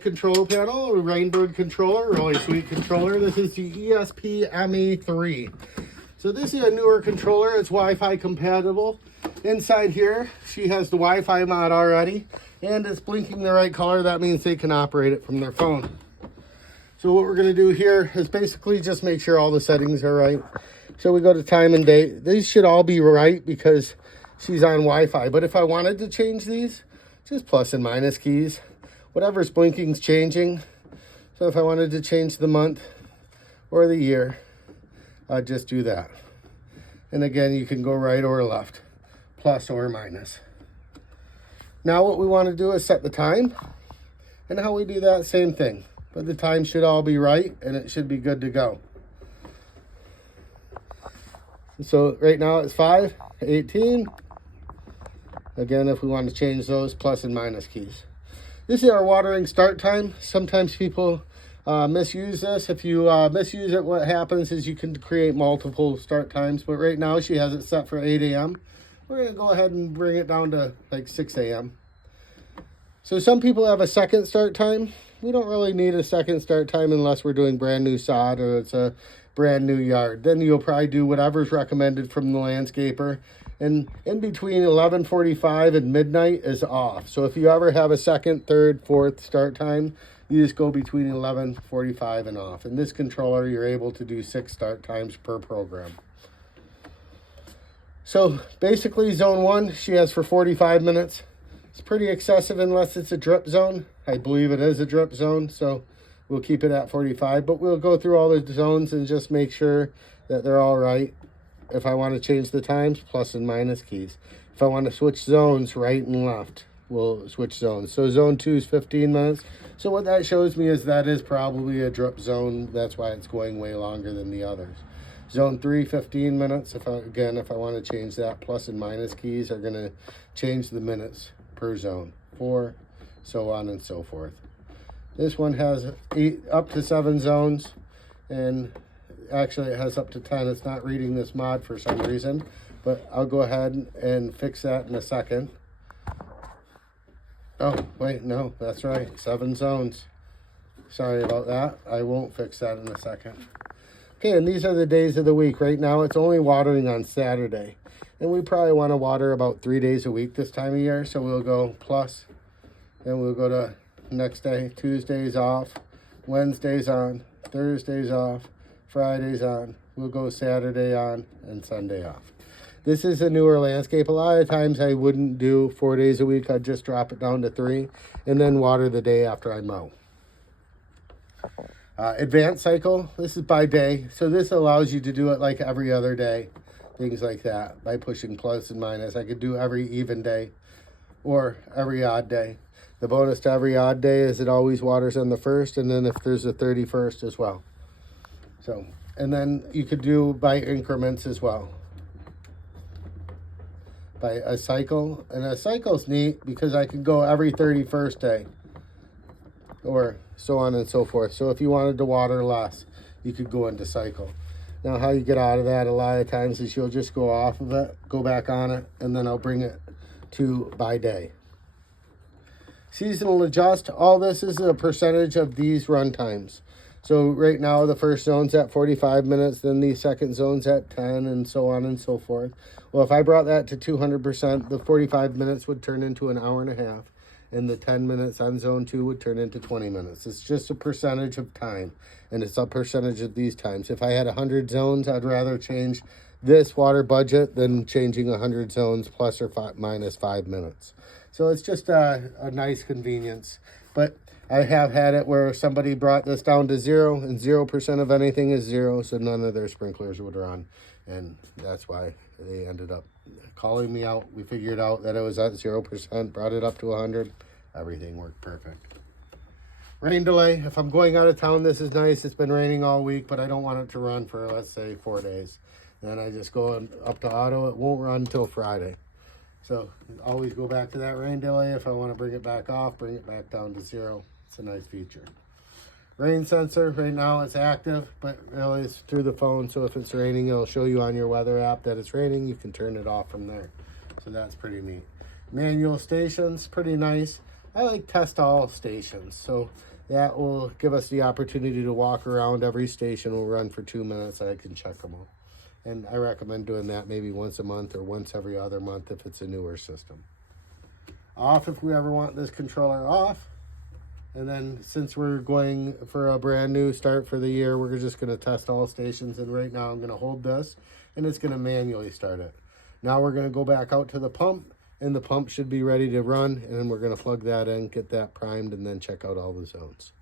Control panel, a Rainbird controller, really sweet controller. This is the ESP ME3. So this is a newer controller. It's Wi-Fi compatible. Inside here, she has the Wi-Fi mod already, and it's blinking the right color. That means they can operate it from their phone. So what we're going to do here is basically just make sure all the settings are right. So we go to time and date. These should all be right because she's on Wi-Fi. But if I wanted to change these, just plus and minus keys. Whatever's blinking's changing. So if I wanted to change the month or the year, I'd just do that. And again, you can go right or left, plus or minus. Now what we want to do is set the time. And how we do that, same thing. But the time should all be right and it should be good to go. So right now it's 5:18. Again, if we want to change those, plus and minus keys. This is our watering start time. Sometimes people misuse this. If you misuse it, what happens is you can create multiple start times. But right now she has it set for 8 a.m. We're going to go ahead and bring it down to like 6 a.m. So some people have a second start time. We don't really need a second start time unless we're doing brand new sod or it's a brand new yard. Then you'll probably do whatever's recommended from the landscaper. And in between 11:45 and midnight is off. So if you ever have a second, third, fourth start time, you just go between 11:45 and off. In this controller, you're able to do 6 start times per program. So basically zone 1, she has for 45 minutes. It's pretty excessive unless it's a drip zone. I believe it is a drip zone, so we'll keep it at 45. But we'll go through all the zones and just make sure that they're all right. If I want to change the times, plus and minus keys. If I want to switch zones, right and left, we'll switch zones. So zone 2 is 15 minutes. So what that shows me is that is probably a drip zone. That's why it's going way longer than the others. Zone 3, 15 minutes. If I want to change that, plus and minus keys are going to change the minutes per zone. 4, so on and so forth. This one has up to 7 zones, and actually it has up to 10. It's not reading this mod for some reason, but I'll go ahead and fix that in a second. Oh, wait, no, that's right, 7 zones. Sorry about that. I won't fix that in a second. Okay, and these are the days of the week. Right now it's only watering on Saturday, and we probably want to water about 3 days a week this time of year. So we'll go plus, and we'll go to next day. Tuesday's off, Wednesday's on, Thursday's off, Friday's on, we'll go Saturday on, and Sunday off. This is a newer landscape. A lot of times I wouldn't do 4 days a week. I'd just drop it down to 3 and then water the day after I mow. Advanced cycle, this is by day. So this allows you to do it like every other day, things like that, by pushing plus and minus. I could do every even day or every odd day. The bonus to every odd day is it always waters on the 1st, and then if there's a 31st as well. So, and then you could do by increments as well. By a cycle. And a cycle's neat because I can go every 31st day. Or so on and so forth. So if you wanted to water less, you could go into cycle. Now how you get out of that a lot of times is you'll just go off of it, go back on it, and then I'll bring it to by day. Seasonal adjust. All this is a percentage of these run times. So right now the first zone's at 45 minutes, then the second zone's at 10, and so on and so forth. Well, if I brought that to 200%, the 45 minutes would turn into an hour and a half, and the 10 minutes on zone 2 would turn into 20 minutes. It's just a percentage of time, and it's a percentage of these times. If I had 100 zones, I'd rather change this water budget than changing 100 zones plus or minus 5 minutes. So it's just a nice convenience. But I have had it where somebody brought this down to 0, and 0% of anything is 0, so none of their sprinklers would run. And that's why they ended up calling me out. We figured out that it was at 0%, brought it up to 100. Everything worked perfect. Rain delay. If I'm going out of town, this is nice. It's been raining all week, but I don't want it to run for, let's say, 4 days. Then I just go up to auto. It won't run until Friday. So always go back to that rain delay. If I want to bring it back off, bring it back down to 0. It's a nice feature. Rain sensor, right now it's active, but really it's through the phone. So if it's raining, it'll show you on your weather app that it's raining. You can turn it off from there. So that's pretty neat. Manual stations, pretty nice. I like test all stations. So That will give us the opportunity to walk around. Every station will run for 2 minutes. I can check them all. And I recommend doing that maybe once a month or once every other month if it's a newer system. Off if we ever want this controller off. And then since we're going for a brand new start for the year, we're just going to test all stations. And right now I'm going to hold this and it's going to manually start it. Now we're going to go back out to the pump and the pump should be ready to run. And then we're going to plug that in, get that primed, and then check out all the zones.